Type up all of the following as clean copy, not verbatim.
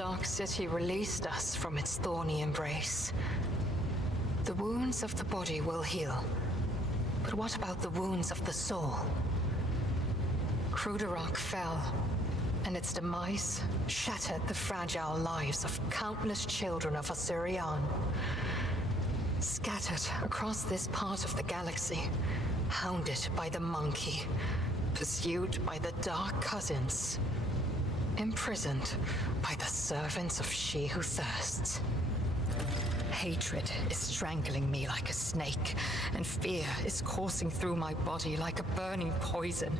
dark city released us from its thorny embrace. The wounds of the body will heal, but what about the wounds of the soul? Cruderach fell, and its demise shattered the fragile lives of countless children of Osirian. Scattered across this part of the galaxy, hounded by the monkey, pursued by the dark cousins, imprisoned by the servants of she who thirsts. Hatred is strangling me like a snake, and fear is coursing through my body like a burning poison.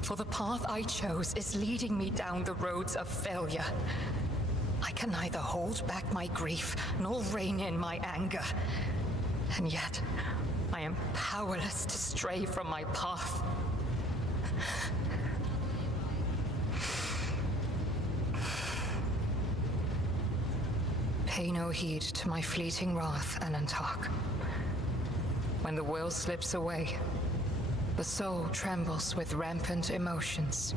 For the path I chose is leading me down the roads of failure. I can neither hold back my grief nor rein in my anger. And yet, I am powerless to stray from my path. Pay no heed to my fleeting wrath, Alantak. When the will slips away, the soul trembles with rampant emotions.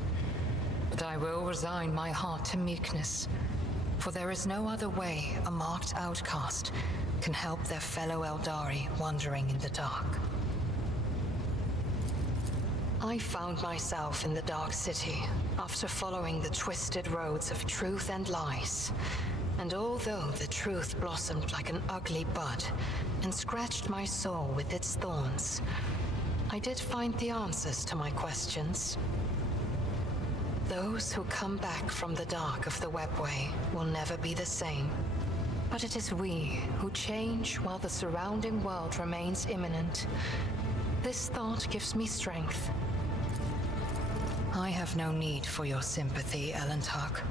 But I will resign my heart to meekness, for there is no other way a marked outcast can help their fellow Eldari wandering in the dark. I found myself in the Dark City after following the twisted roads of truth and lies. And although the truth blossomed like an ugly bud and scratched my soul with its thorns, I did find the answers to my questions. Those who come back from the dark of the webway will never be the same. But it is we who change while the surrounding world remains imminent. This thought gives me strength. I have no need for your sympathy, Alantak.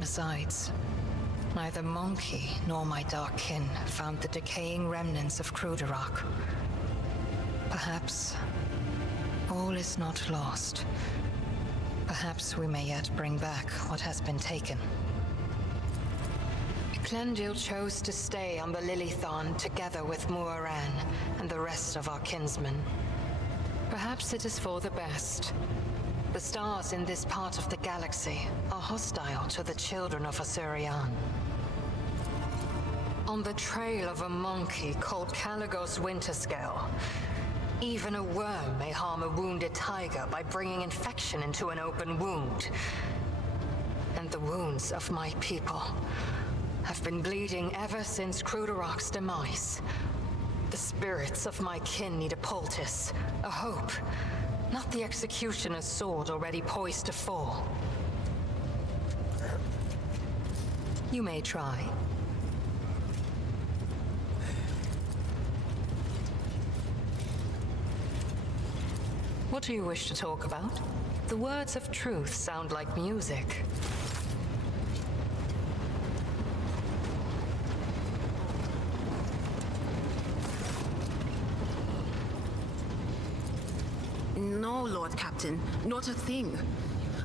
Besides, neither Monkey nor my dark kin found the decaying remnants of Cruderach. Perhaps all is not lost. Perhaps we may yet bring back what has been taken. Clendil chose to stay on the Lilithon together with Muaran and the rest of our kinsmen. Perhaps it is for the best. The stars in this part of the galaxy are hostile to the children of Osirian. On the trail of a monkey called Caligos Winterscale, even a worm may harm a wounded tiger by bringing infection into an open wound. And the wounds of my people have been bleeding ever since Cruderach's demise. The spirits of my kin need a poultice, a hope, not the executioner's sword already poised to fall. You may try. What do you wish to talk about? The words of truth sound like music. No, Lord Captain, not a thing.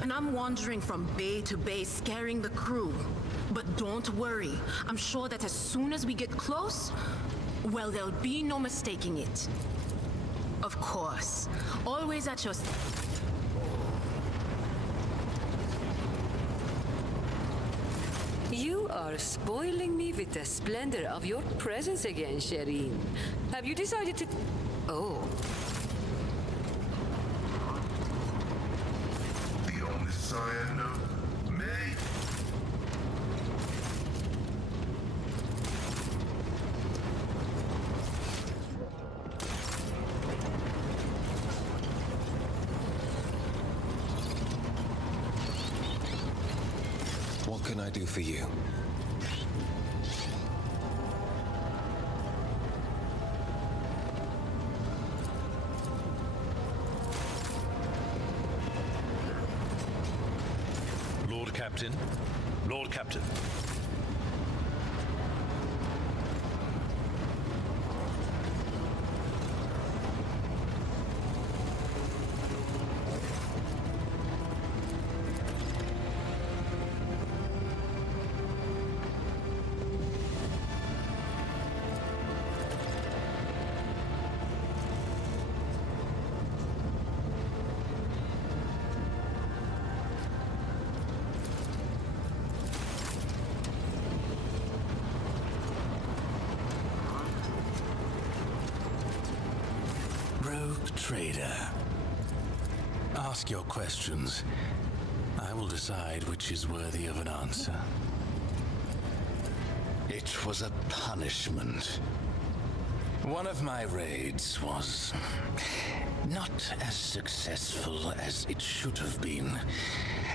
And I'm wandering from bay to bay, scaring the crew. But don't worry, I'm sure that as soon as we get close, well, there'll be no mistaking it. Of course, always at your... You are spoiling me with the splendor of your presence again, Shireen. Have you decided to... Oh. I know. May. What can I do for you? Captain. Lord Captain. trader. Ask your questions. I will decide which is worthy of an answer. It was a punishment. One of my raids was not as successful as it should have been,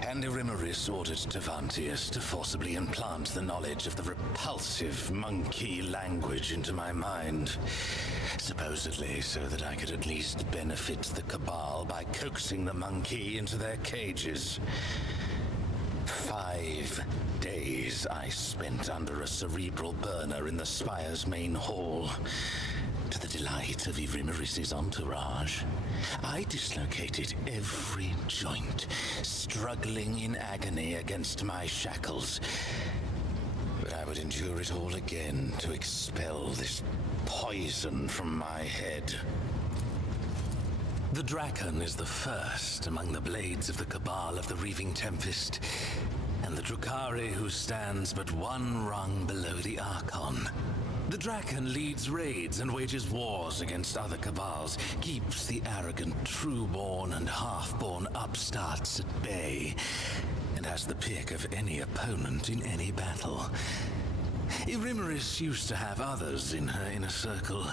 and Irimaris ordered Tavantius to forcibly implant the knowledge of the repulsive monkey language into my mind, supposedly so that I could at least benefit the Cabal by coaxing the monkey into their cages. 5 days I spent under a cerebral burner in the Spire's main hall. To the delight of Irimaris' entourage, I dislocated every joint, struggling in agony against my shackles. But I would endure it all again to expel this poison from my head. The Draken is the first among the blades of the Cabal of the Reaving Tempest, and the Drukhari who stands but one rung below the Archon. The Draken leads raids and wages wars against other Cabals, keeps the arrogant true-born and half-born upstarts at bay, and has the pick of any opponent in any battle. Irimaris used to have others in her inner circle,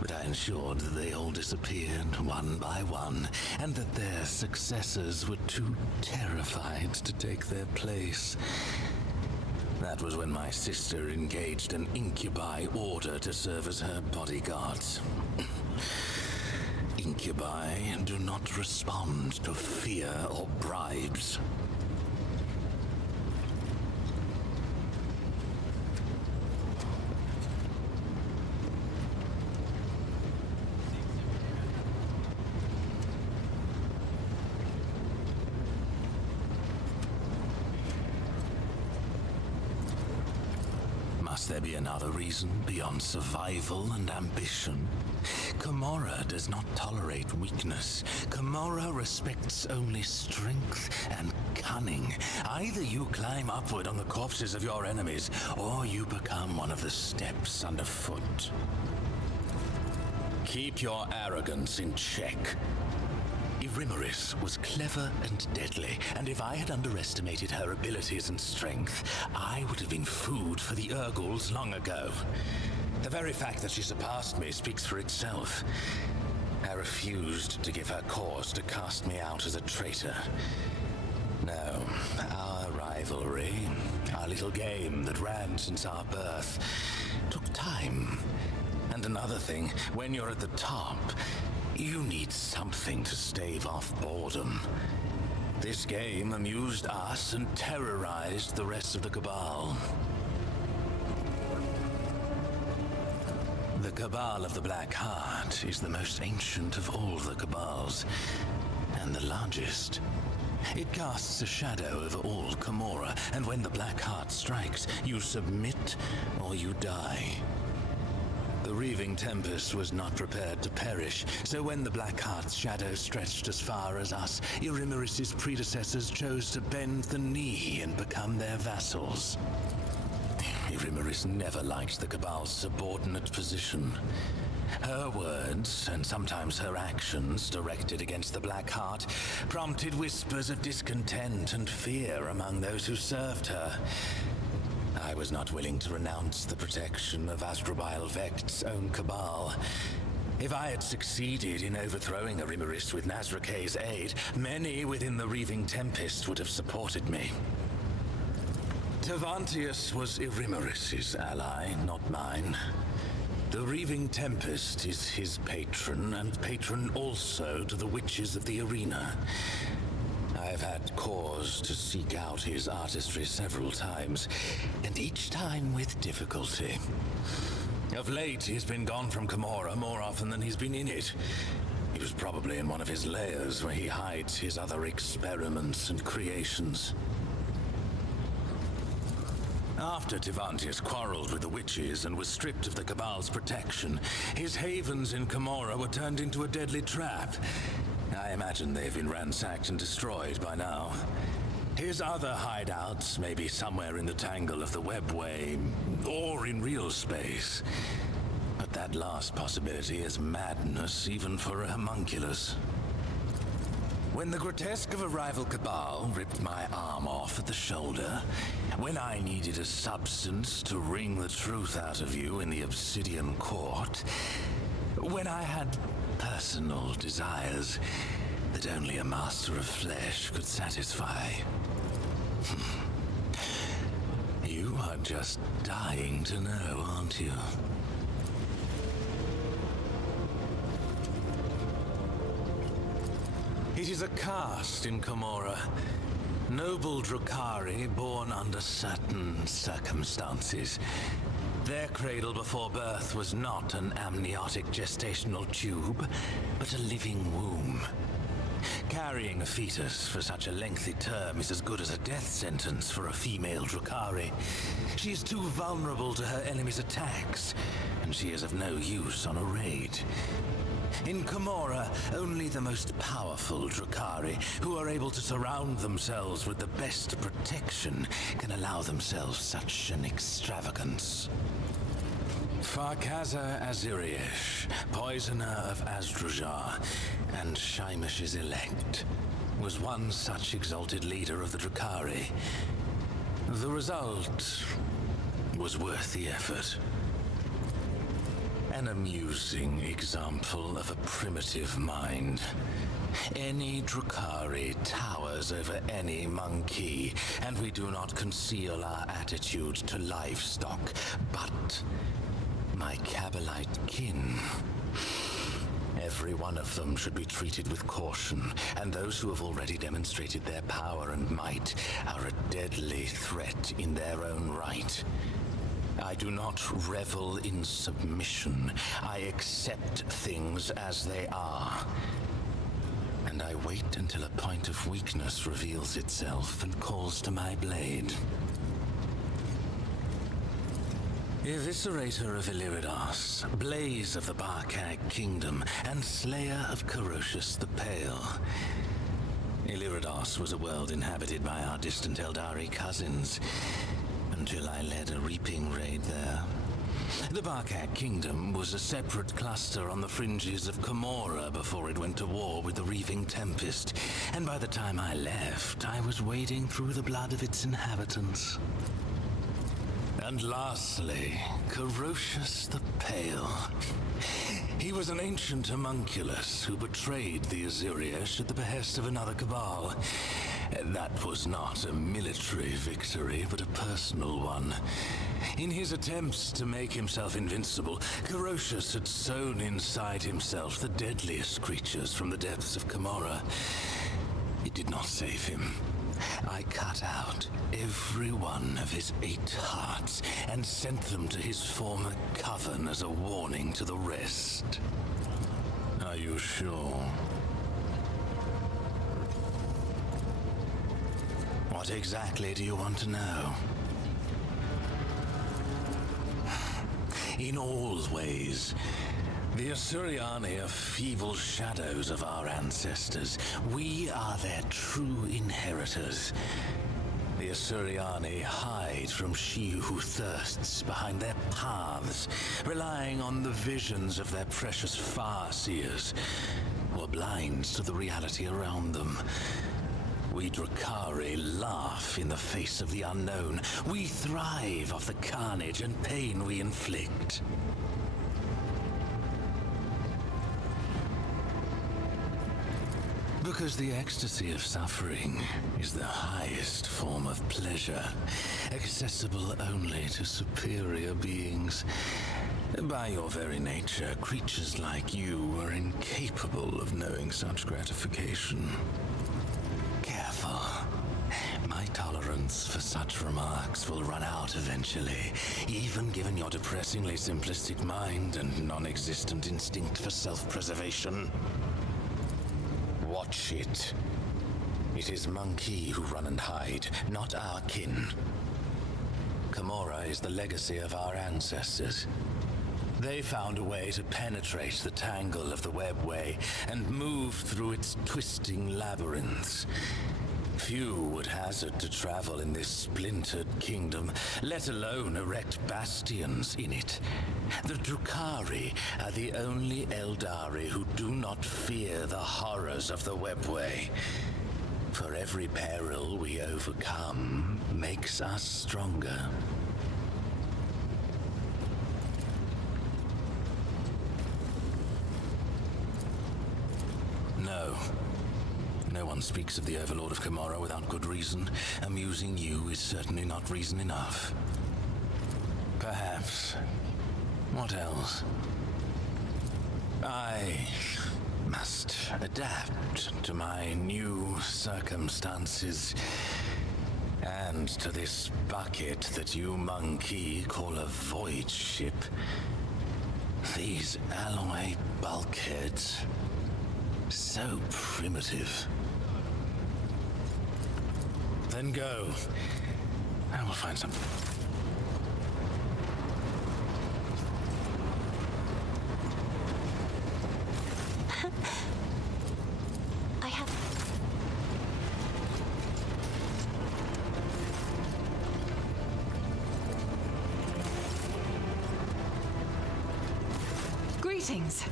but I ensured that they all disappeared one by one, and that their successors were too terrified to take their place. That was when my sister engaged an incubi order to serve as her bodyguards. Incubi do not respond to fear or bribes. Must there be another reason beyond survival and ambition? Camorra does not tolerate weakness. Camorra respects only strength and cunning. Either you climb upward on the corpses of your enemies, or you become one of the steps underfoot. Keep your arrogance in check. Irimaris was clever and deadly, and if I had underestimated her abilities and strength, I would have been food for the Urgals long ago. The very fact that she surpassed me speaks for itself. I refused to give her cause to cast me out as a traitor. No, our rivalry, our little game that ran since our birth, took time. And another thing, when you're at the top, you need something to stave off boredom. This game amused us and terrorized the rest of the Cabal. The Cabal of the Black Heart is the most ancient of all the Cabals, and the largest. It casts a shadow over all Camorra, and when the Black Heart strikes, you submit or you die. The Reaving Tempest was not prepared to perish, so when the Black Heart's shadow stretched as far as us, Irimaris' predecessors chose to bend the knee and become their vassals. Irimaris never liked the Cabal's subordinate position. Her words, and sometimes her actions, directed against the Black Heart, prompted whispers of discontent and fear among those who served her. I was not willing to renounce the protection of Asdrubal Vekt's own Cabal. If I had succeeded in overthrowing Irimaris with Nazrakay's aid, many within the Reaving Tempest would have supported me. Tavantius was Irimaris' ally, not mine. The Reaving Tempest is his patron, and patron also to the witches of the arena. I've had cause to seek out his artistry several times, and each time with difficulty. Of late, he's been gone from Camorra more often than he's been in it. He was probably in one of his lairs where he hides his other experiments and creations. After Tavantius quarreled with the witches and was stripped of the Cabal's protection, his havens in Camorra were turned into a deadly trap. I imagine they've been ransacked and destroyed by now. His other hideouts may be somewhere in the tangle of the webway, or in real space. But That last possibility is madness even for a homunculus. When the grotesque of a rival cabal ripped my arm off at the shoulder, when I needed a substance to wring the truth out of you in the Obsidian Court, when I had personal desires that only a master of flesh could satisfy. You are just dying to know, aren't you? It is a caste in Camorra. Noble Drukhari born under certain circumstances. Their cradle before birth was not an amniotic gestational tube, but a living womb. Carrying a fetus for such a lengthy term is as good as a death sentence for a female Drukhari. She is too vulnerable to her enemy's attacks, and she is of no use on a raid. In Camorra, only the most powerful Drukhari, who are able to surround themselves with the best protection, can allow themselves such an extravagance. Farkaza Aziriesh, poisoner of Azdrujar, and Shaimish's elect, was one such exalted leader of the Drukhari. The result was worth the effort. An amusing example of a primitive mind. Any Drukhari towers over any monkey, and we do not conceal our attitude to livestock, but my Kabbalite kin. Every one of them should be treated with caution, and those who have already demonstrated their power and might are a deadly threat in their own right. I do not revel in submission. I accept things as they are. And I wait until a point of weakness reveals itself and calls to my blade. Eviscerator of Illiridas, Blaze of the Barkag Kingdom, and Slayer of Corocius the Pale. Illiridas was a world inhabited by our distant Eldari cousins, until I led a reaping raid there. The Barkag Kingdom was a separate cluster on the fringes of Camorra before it went to war with the Reaving Tempest, and by the time I left, I was wading through the blood of its inhabitants. And lastly, Corocius the Pale. He was an ancient homunculus who betrayed the Aziriesh at the behest of another cabal. That was not a military victory, but a personal one. In his attempts to make himself invincible, Corocius had sown inside himself the deadliest creatures from the depths of Camorra. It did not save him. I cut out every one of his 8 hearts and sent them to his former coven as a warning to the rest. Are you sure? What exactly do you want to know? In all ways, the Asuriani are feeble shadows of our ancestors. We are their true inheritors. The Asuriani hide from she who thirsts behind their paths, relying on the visions of their precious far-seers, or blind to the reality around them. We Drukhari laugh in the face of the unknown. We thrive off the carnage and pain we inflict. Because the ecstasy of suffering is the highest form of pleasure, accessible only to superior beings. By your very nature, creatures like you are incapable of knowing such gratification. Careful. My tolerance for such remarks will run out eventually, even given your depressingly simplistic mind and non-existent instinct for self-preservation. Watch it. It is monkey who run and hide, not our kin. Camorra is the legacy of our ancestors. They found a way to penetrate the tangle of the webway and move through its twisting labyrinths. Few would hazard to travel in this splintered kingdom, let alone erect bastions in it. The Drukhari are the only Eldari who do not fear the horrors of the webway. For every peril we overcome makes us stronger. No. No one speaks of the Overlord of Camorra without good reason. Amusing you is certainly not reason enough. Perhaps. What else? I must adapt to my new circumstances. And to this bucket that you monkey call a void ship. These alloy bulkheads. So primitive. Then go. I will find some. I have... Greetings.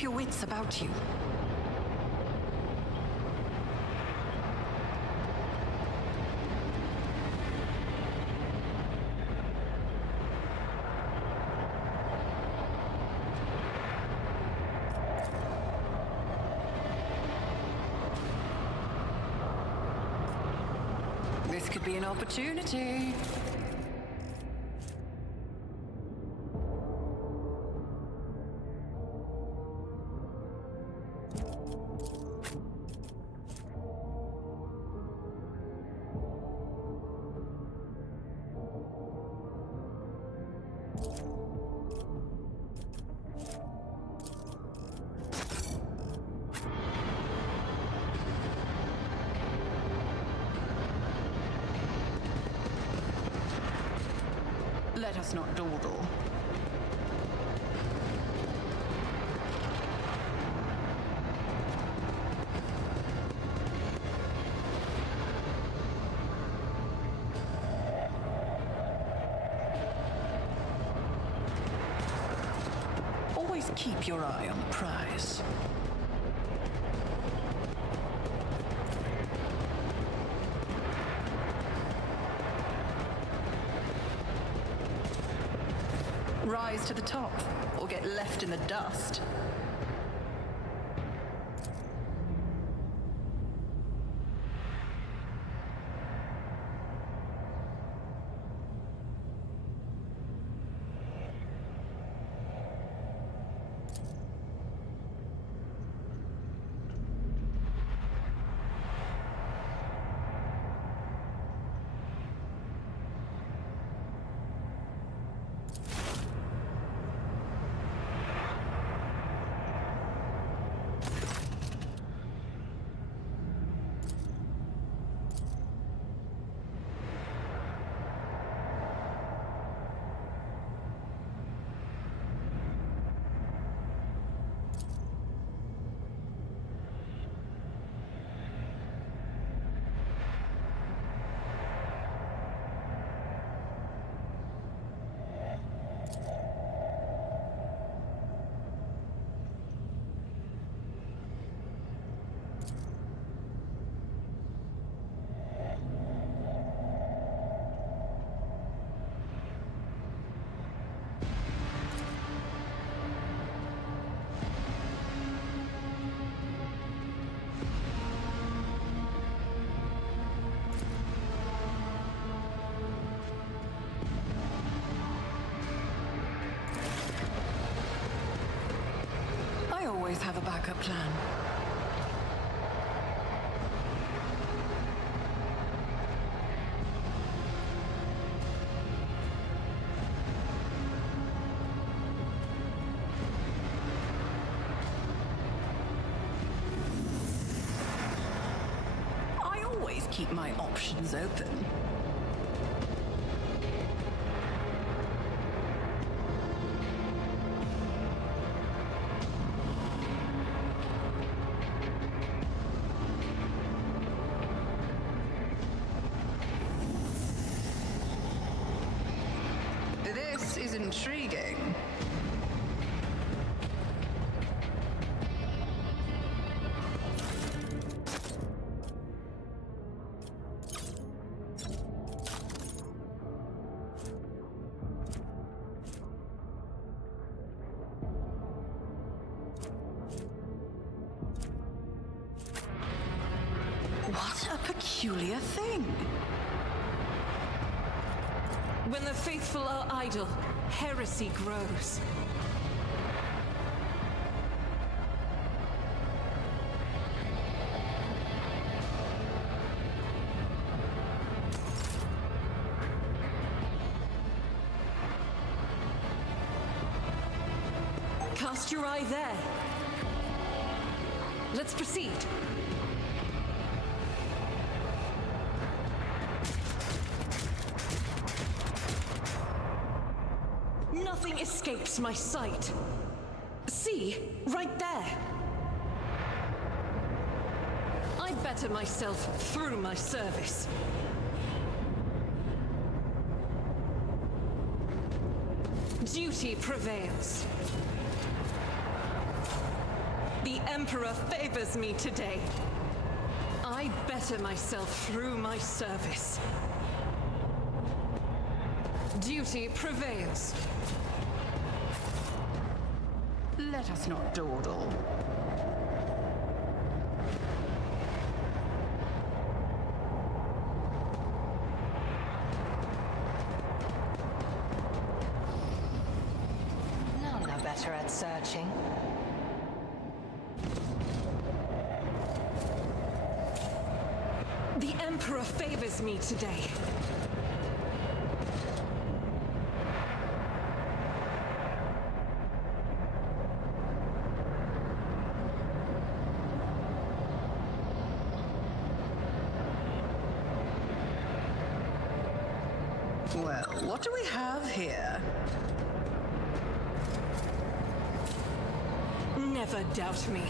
keep your wits about you. This could be an opportunity. Let us not dawdle. Always keep your eye on the prize. Rise to the top, or get left in the dust. I always have a backup plan. I always keep my options open. This is intriguing. What a peculiar thing. When the faithful are idle, heresy grows. Cast your eye there. Let's proceed. Nothing escapes my sight. See, right there. I better myself through my service. Duty prevails. Emperor favors me today. I better myself through my service. Duty prevails. Let us not dawdle. None are better at searching. The Emperor favors me today. Well, what do we have here? Never doubt me.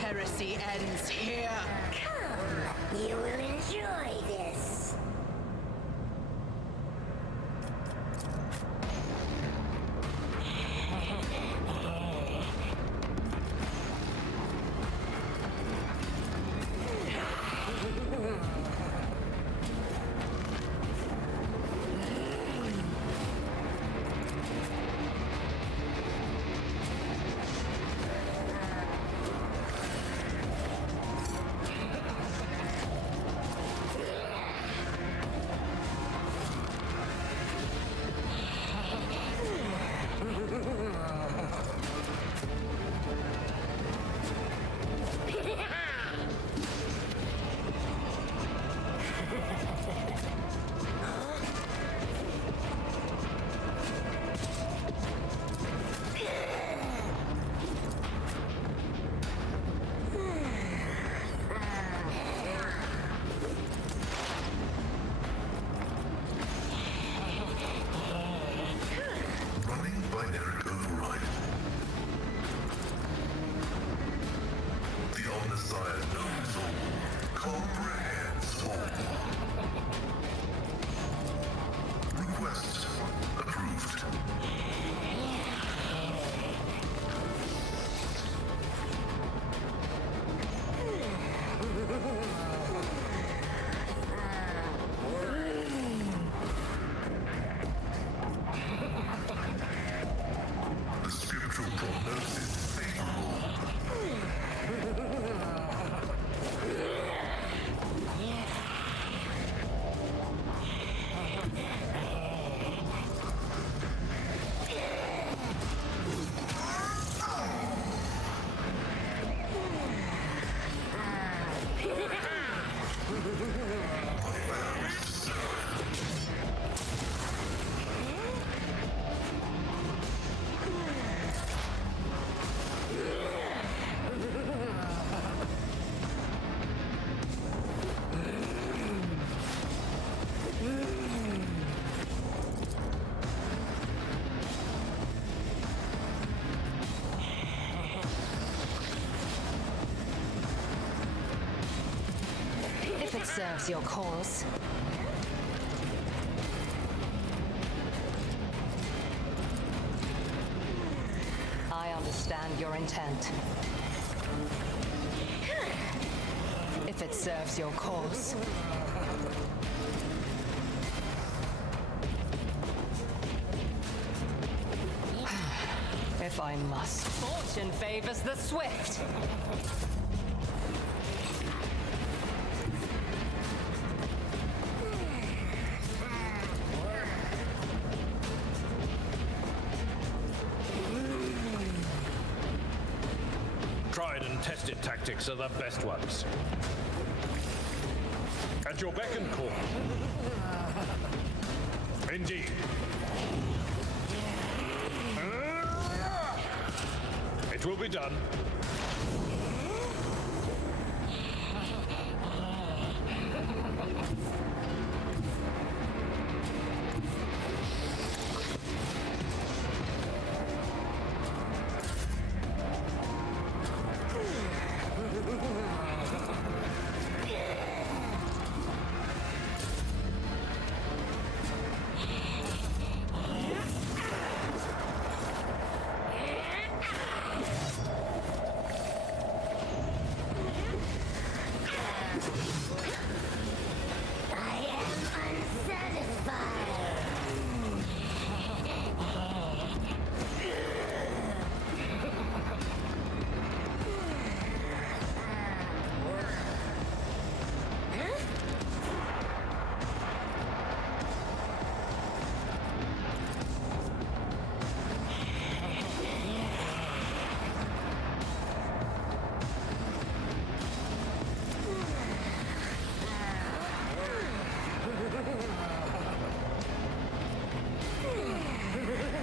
Heresy ends here. Come, you will enjoy this. serves your cause. I understand your intent. If it serves your cause. If I must. Fortune favors the swift. Tried and tested tactics are the best ones. At your beck and call. Indeed. It will be done.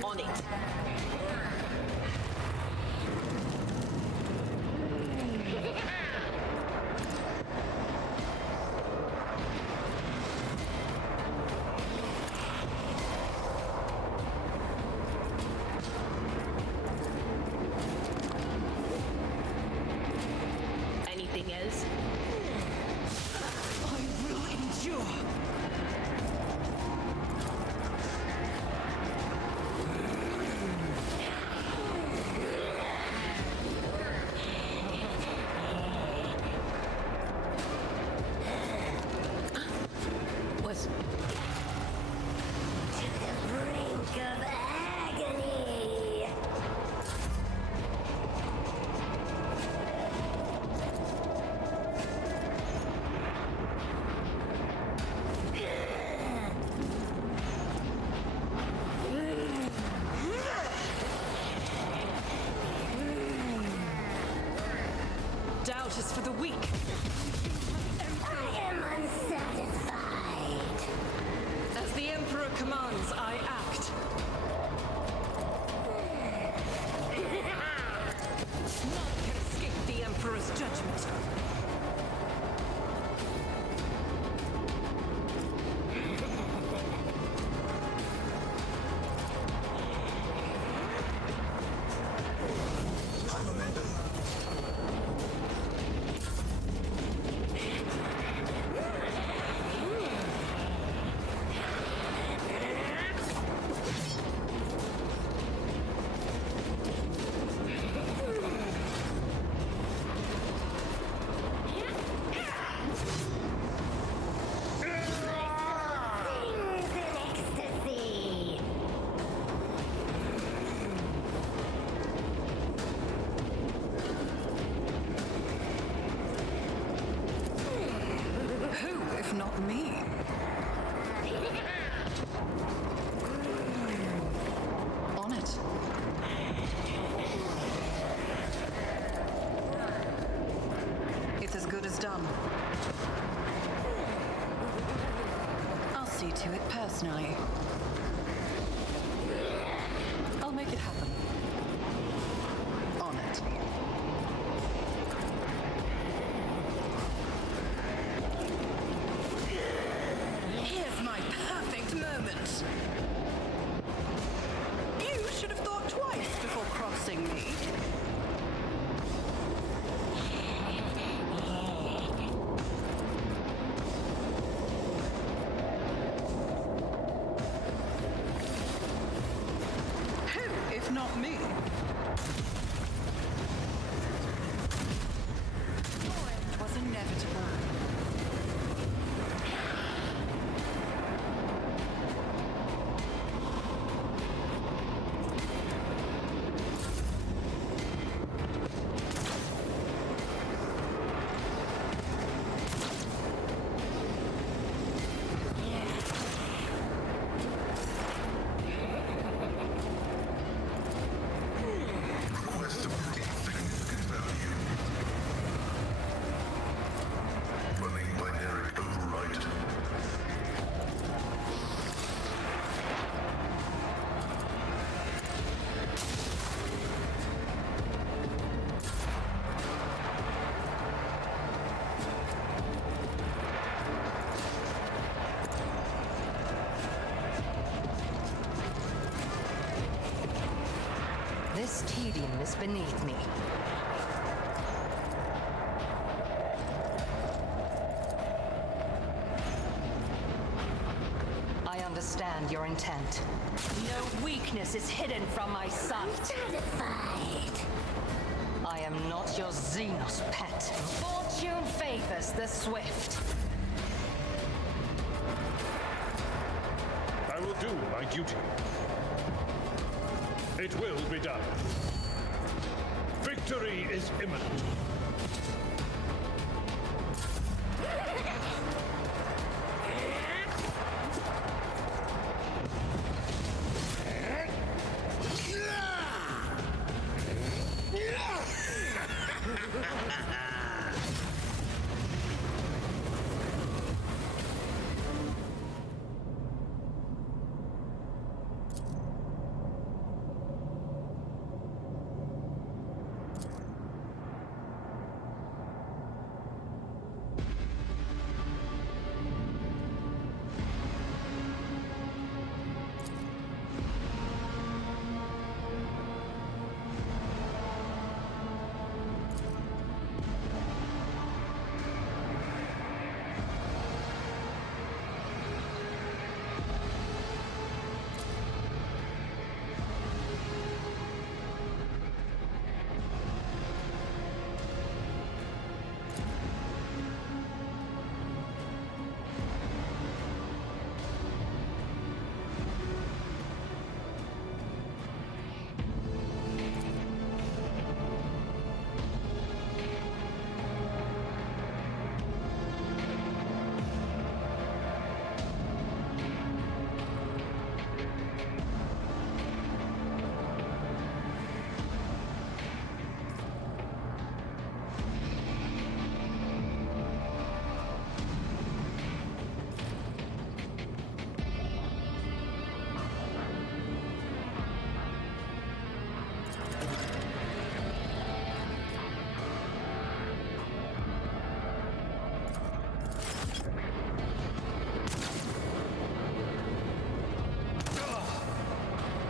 On it. Anything else? I will endure. Was To the brink of agony. Doubt is for the weak. I am unsatisfied. As the Emperor commands, I act. None can escape the Emperor's judgment. Sings in ecstasy. Who, if not me? On it. It's as good as done. I'll see to it personally. I'll make it happen. On it. Here's my perfect moment. You should have thought twice before crossing me. if not me. Your end was inevitable. Request of insignificant value. Running binary override. This tedium is beneath me. I understand your intent. No weakness is hidden from my sight. Satisfied. I am not your Xenos pet. Fortune favors the swift. I will do my duty. It will be done. Victory is imminent.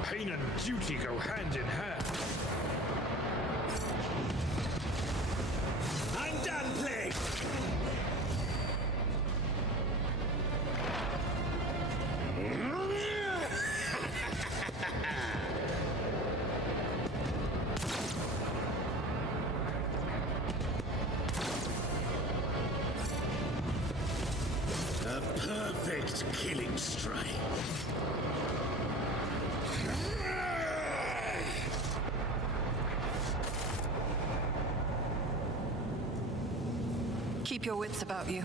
Pain and duty go hand in hand. I'm done playing! A perfect killing strike. Keep your wits about you.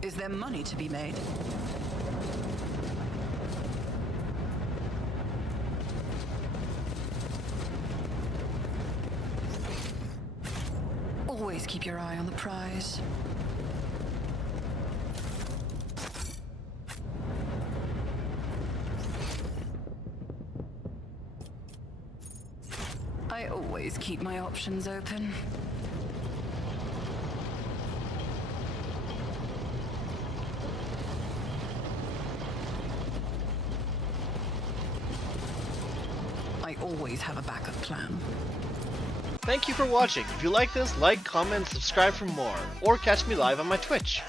Is there money to be made? Always keep your eye on the prize. I always keep my options open. I always have a backup plan. Thank you for watching. If you like this, like, comment, and subscribe for more, or catch me live on my Twitch.